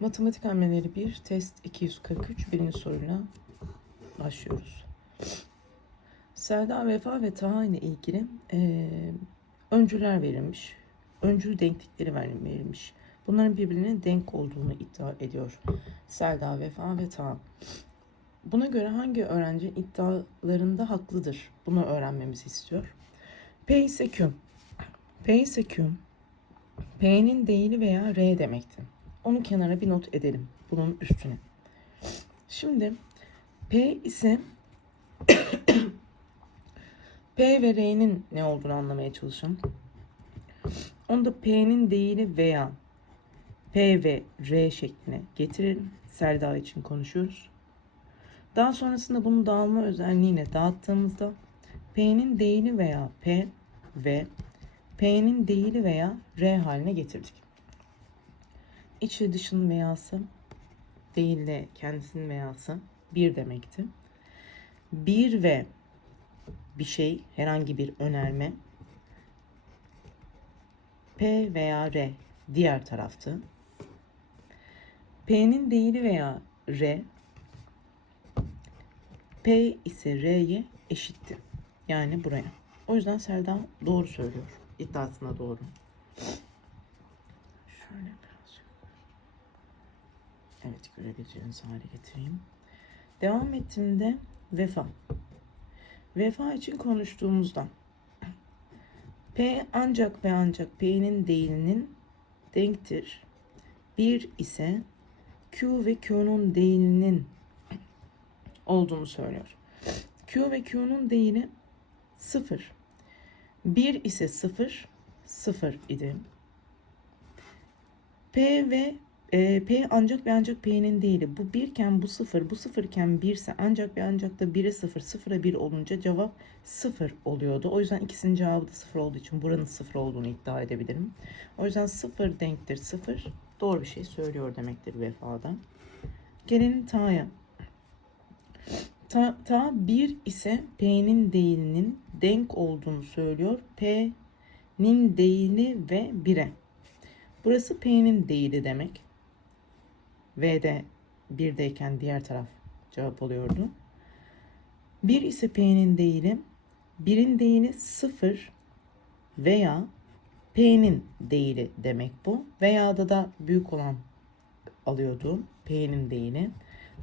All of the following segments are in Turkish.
Matematik hamleleri 1, test 243, birinci soruyla başlıyoruz. Selda, Vefa ve Taha ile ilgili eee öncüler verilmiş. Öncül denklikleri ver- verilmiş. Bunların birbirine denk olduğunu iddia ediyor. Selda, Vefa ve Taha. Buna göre hangi öğrenci iddialarında haklıdır? Bunu öğrenmemizi istiyor. P ise Q. P ise Q. P'nin değili veya R demekti. Onu kenara bir not edelim. Bunun üstüne. Şimdi P ise P ve R'nin ne olduğunu anlamaya çalışalım. Onu da P'nin değili veya P ve R şekline getirelim. Selda için konuşuyoruz. Daha sonrasında bunu dağılma özelliğine dağıttığımızda P'nin değili veya P ve P'nin değili veya R haline getirdik. İçi dışının veyası değil de kendisinin veyası bir demekti. Bir ve bir şey herhangi bir önerme P veya R diğer taraftı. P'nin değili veya R P ise R'ye eşitti. Yani buraya. O yüzden Selda doğru söylüyor. İddiasına doğru. Şöyle birazcık. Evet görebileceğiniz hale getireyim. Devam ettiğimde vefa. Vefa için konuştuğumuzda P ancak ve ancak P'nin değilinin denktir. 1 ise Q ve Q'nun değilinin olduğunu söylüyor. Q ve Q'nun değili 0. 1 ise 0, 0 idi. P ve e, P ancak ve ancak P'nin değili. Bu 1 iken bu 0, bu 0 iken 1 ise ancak ve ancak da 1'e 0, 0'a 1 olunca cevap 0 oluyordu. O yüzden ikisinin cevabı da 0 olduğu için buranın 0 olduğunu iddia edebilirim. O yüzden 0 denktir 0. Doğru bir şey söylüyor demektir vefada. Gelelim Ta'ya. Ta, ta 1 ise P'nin değilinin denk olduğunu söylüyor. P'nin değili ve 1'e. Burası P'nin değili demek. V'de 1'deyken diğer taraf cevap oluyordu. 1 ise P'nin değili. 1'in değili 0 veya P'nin değili demek bu. Veya da da büyük olan alıyordu. P'nin değili.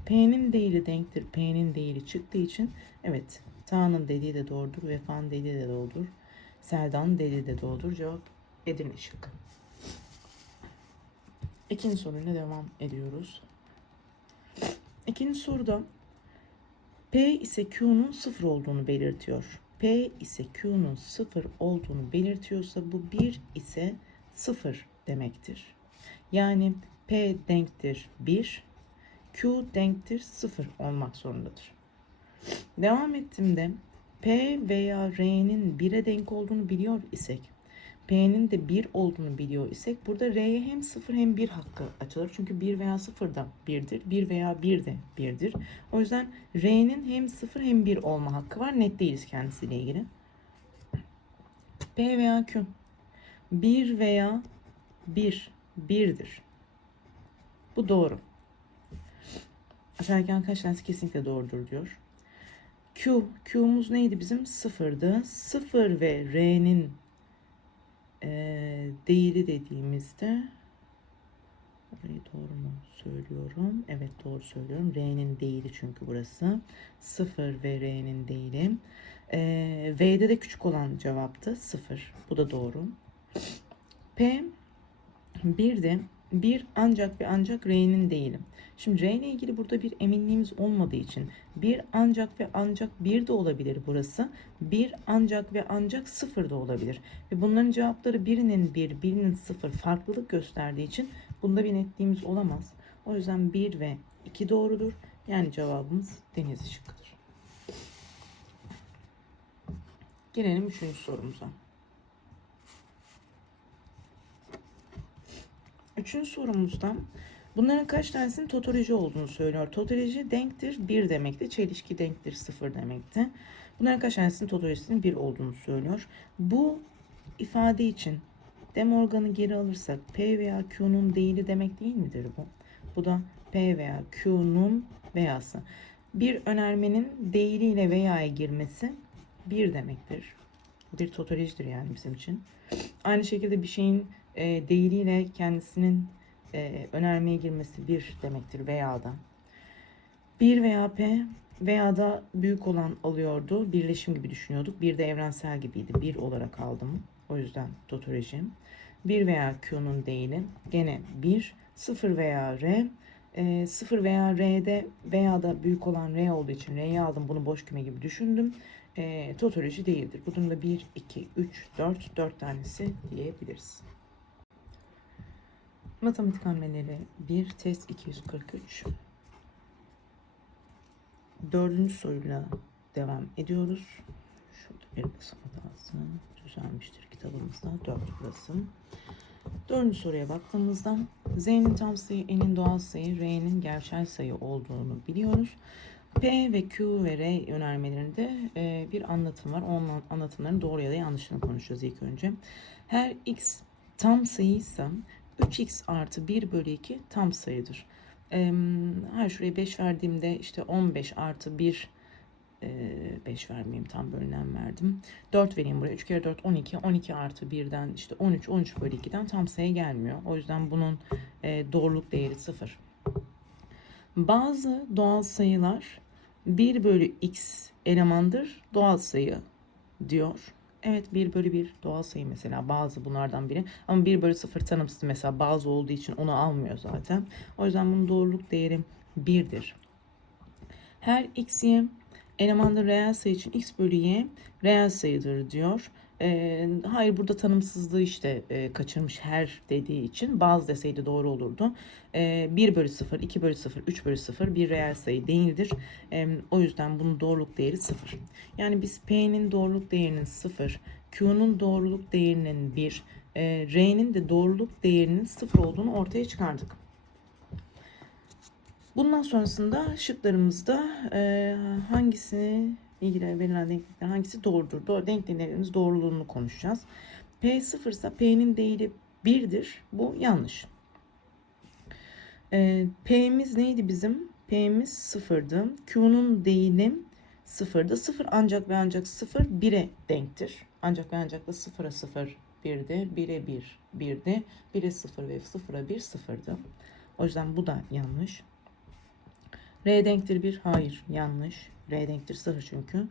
P'nin değili denktir. P'nin değili çıktığı için evet Ta'nın dediği de doğrudur. Vefa'nın dediği de doğrudur. Selda'nın dediği de doğrudur. Cevap Edirne şıkkı. İkinci soruyla devam ediyoruz. İkinci soruda P ise Q'nun sıfır olduğunu belirtiyor. P ise Q'nun sıfır olduğunu belirtiyorsa bu 1 ise sıfır demektir. Yani P denktir 1, Q denktir 0 olmak zorundadır. Devam ettiğimde P veya R'nin 1'e denk olduğunu biliyor isek, P'nin de 1 olduğunu biliyor isek burada R'ye hem 0 hem 1 hakkı açılır. Çünkü 1 veya 0 da 1'dir. 1 veya 1 de 1'dir. O yüzden R'nin hem 0 hem 1 olma hakkı var. Net değiliz kendisiyle ilgili. P veya Q 1 veya 1 1'dir. Bu doğru. Aşağıdaki tanesi kesinlikle doğrudur diyor. Q, Q'muz neydi bizim? Sıfırdı. Sıfır ve R'nin e, değili dediğimizde Orayı doğru mu söylüyorum? Evet doğru söylüyorum. R'nin değili çünkü burası. Sıfır ve R'nin değili. E, V'de de küçük olan cevaptı. Sıfır. Bu da doğru. P bir de bir ancak ve ancak R'nin değilim. Şimdi R ile ilgili burada bir eminliğimiz olmadığı için bir ancak ve ancak bir de olabilir burası. Bir ancak ve ancak sıfır da olabilir. Ve bunların cevapları birinin bir, birinin sıfır farklılık gösterdiği için bunda bir netliğimiz olamaz. O yüzden bir ve iki doğrudur. Yani cevabımız deniz şıkkıdır. Gelelim üçüncü sorumuza. Üçüncü sorumuzda Bunların kaç tanesinin totoloji olduğunu söylüyor. Totoloji denktir 1 demekti. Çelişki denktir 0 demekti. Bunların kaç tanesinin totolojisinin 1 olduğunu söylüyor. Bu ifade için De Morgan'ı geri alırsak P veya Q'nun değili demek değil midir bu? Bu da P veya Q'nun veyası. Bir önermenin değiliyle veya'ya girmesi 1 demektir. Bir totolojidir yani bizim için. Aynı şekilde bir şeyin e, değiliyle kendisinin e, önermeye girmesi 1 demektir veya da. 1 veya P veya da büyük olan alıyordu. Birleşim gibi düşünüyorduk. Bir de evrensel gibiydi. 1 olarak aldım. O yüzden totoloji. 1 veya Q'nun değili gene 1. 0 veya R. E, 0 veya R'de veya da büyük olan R olduğu için R'yi aldım. Bunu boş küme gibi düşündüm. E, totoloji değildir. Bu durumda 1, 2, 3, 4, 4 tanesi diyebiliriz. Matematik hamleleri 1, test 243. Dördüncü soruyla devam ediyoruz. Şurada bir basama lazım. Düzelmiştir kitabımızda. 4 burası. Dördüncü soruya baktığımızda Z'nin tam sayı, N'in doğal sayı, R'nin gerçel sayı olduğunu biliyoruz. P ve Q ve R önermelerinde e, bir anlatım var. O anlatımların doğru ya da yanlışını konuşacağız ilk önce. Her x tam sayıysa 3x artı 1 bölü 2 tam sayıdır. E, her şuraya 5 verdiğimde işte 15 artı 1 5 vermeyeyim tam bölünen verdim. 4 vereyim buraya. 3 kere 4 12. 12 artı 1'den işte 13. 13 bölü 2'den tam sayı gelmiyor. O yüzden bunun e, doğruluk değeri 0. Bazı doğal sayılar 1 bölü x elemandır doğal sayı diyor. Evet 1 bölü 1 doğal sayı mesela bazı bunlardan biri. Ama 1 bölü 0 tanımsız mesela bazı olduğu için onu almıyor zaten. O yüzden bunun doğruluk değeri 1'dir. Her x, y elemandır reel sayı için x bölü y reel sayıdır diyor. E, hayır burada tanımsızlığı işte e, kaçırmış her dediği için bazı deseydi doğru olurdu. E, 1 bölü 0, 2 bölü 0, 3 bölü 0 bir reel sayı değildir. E, o yüzden bunun doğruluk değeri 0. Yani biz P'nin doğruluk değerinin 0, Q'nun doğruluk değerinin 1, e, R'nin de doğruluk değerinin 0 olduğunu ortaya çıkardık. Bundan sonrasında şıklarımızda e, hangisini ilgili verilen denklikler hangisi doğrudur? Doğru, denkliklerimiz doğruluğunu konuşacağız. P 0 ise P'nin değeri 1'dir. Bu yanlış. E, P'miz neydi bizim? P'miz 0'dı. Q'nun değeri 0'dı. 0 ancak ve ancak 0 1'e denktir. Ancak ve ancak da 0'a 0 1'de, 1'e 1 1'de, 1'e 0 ve 0'a 1 0'dı. O yüzden bu da yanlış. R denktir 1. Hayır yanlış. R denktir 0 çünkü.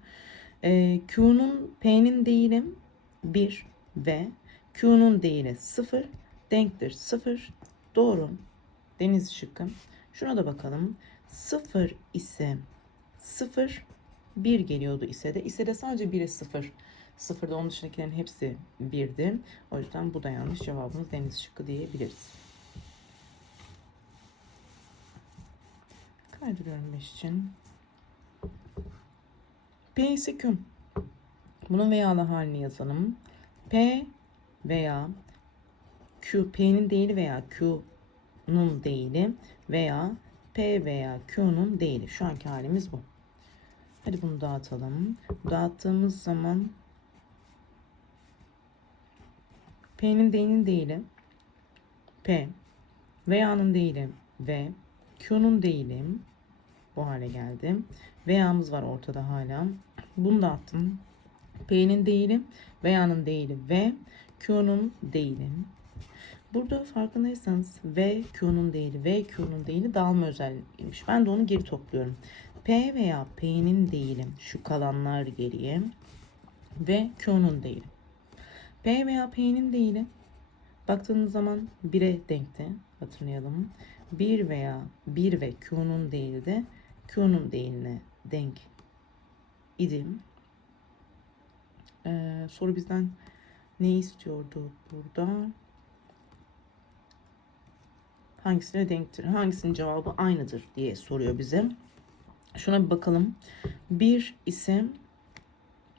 E, Q'nun P'nin değeri 1 ve Q'nun değeri 0 denktir 0. Doğru. Deniz şıkkı. Şuna da bakalım. 0 ise 0 1 geliyordu ise de ise de sadece 1'e 0. 0'da onun dışındakilerin hepsi 1'di. O yüzden bu da yanlış. Cevabımız deniz şıkkı diyebiliriz. Kaydırıyorum 5 için. P ise küm. Bunun veyalı halini yazalım. P veya Q, P'nin değili veya Q'nun değili veya P veya Q'nun değili. Şu anki halimiz bu. Hadi bunu dağıtalım. Dağıttığımız zaman P'nin değilinin değili P veya'nın değili V Q'nun değili bu hale geldi. Veya'mız var ortada hala. Bunu da attım. P'nin değili, veya'nın değili ve Q'nun değili. Burada farkındaysanız V, Q'nun değili, V, Q'nun değili dağılma özelliğiymiş. Ben de onu geri topluyorum. P veya P'nin değili şu kalanlar geriye ve Q'nun değili. P veya P'nin değili baktığınız zaman 1'e denkti. Hatırlayalım. 1 veya 1 ve Q'nun değili de Q'nun değiline denk idim. Ee, soru bizden ne istiyordu burada? Hangisine denktir? Hangisinin cevabı aynıdır diye soruyor bize. Şuna bir bakalım. 1 ise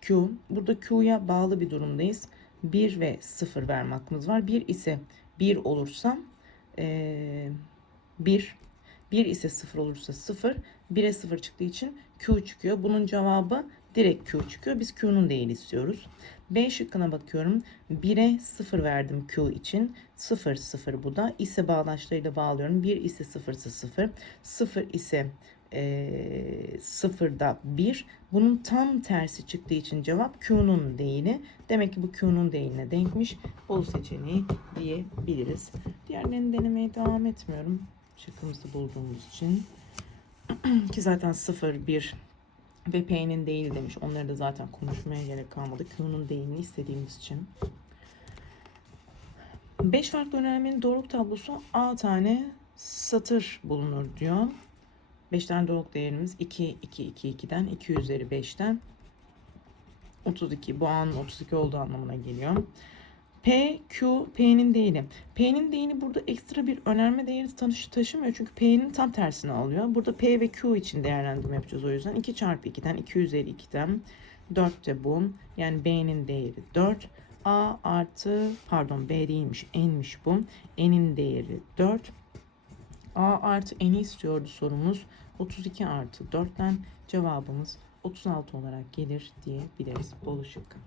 Q. Burada Q'ya bağlı bir durumdayız. 1 ve 0 verme hakkımız var. 1 ise 1 olursa ee, 1. 1 ise 0 olursa 0. 1'e 0 çıktığı için Q çıkıyor. Bunun cevabı direkt Q çıkıyor. Biz Q'nun değerini istiyoruz. B şıkkına bakıyorum. 1'e 0 verdim Q için. 0 0 bu da. ise bağlaçlarıyla bağlıyorum. 1 ise 0 ise 0. 0 ise eee 0'da 1. Bunun tam tersi çıktığı için cevap Q'nun değili. Demek ki bu Q'nun değiline denkmiş. Bolu seçeneği diyebiliriz. Diğerlerini denemeye devam etmiyorum. Şıkkımızı bulduğumuz için. Ki zaten 0, 1 ve P'nin değili demiş. Onları da zaten konuşmaya gerek kalmadı. Q'nun değilini istediğimiz için. 5 farklı önermenin doğruluk tablosu A tane satır bulunur diyor. 5 tane doğruluk değerimiz 2, 2, 2, 2'den 2 üzeri 5'ten 32. Bu A'nın 32 olduğu anlamına geliyor. P, Q, P'nin değili. P'nin değili burada ekstra bir önerme değeri tanışı taşımıyor. Çünkü P'nin tam tersini alıyor. Burada P ve Q için değerlendirme yapacağız o yüzden. 2 çarpı 2'den 2 üzeri 2'den 4 de bu. Yani B'nin değeri 4. A artı pardon B değilmiş N'miş bu. N'in değeri 4. A artı N'i istiyordu sorumuz. 32 artı 4'ten cevabımız 36 olarak gelir diyebiliriz. Bolu şıkkı.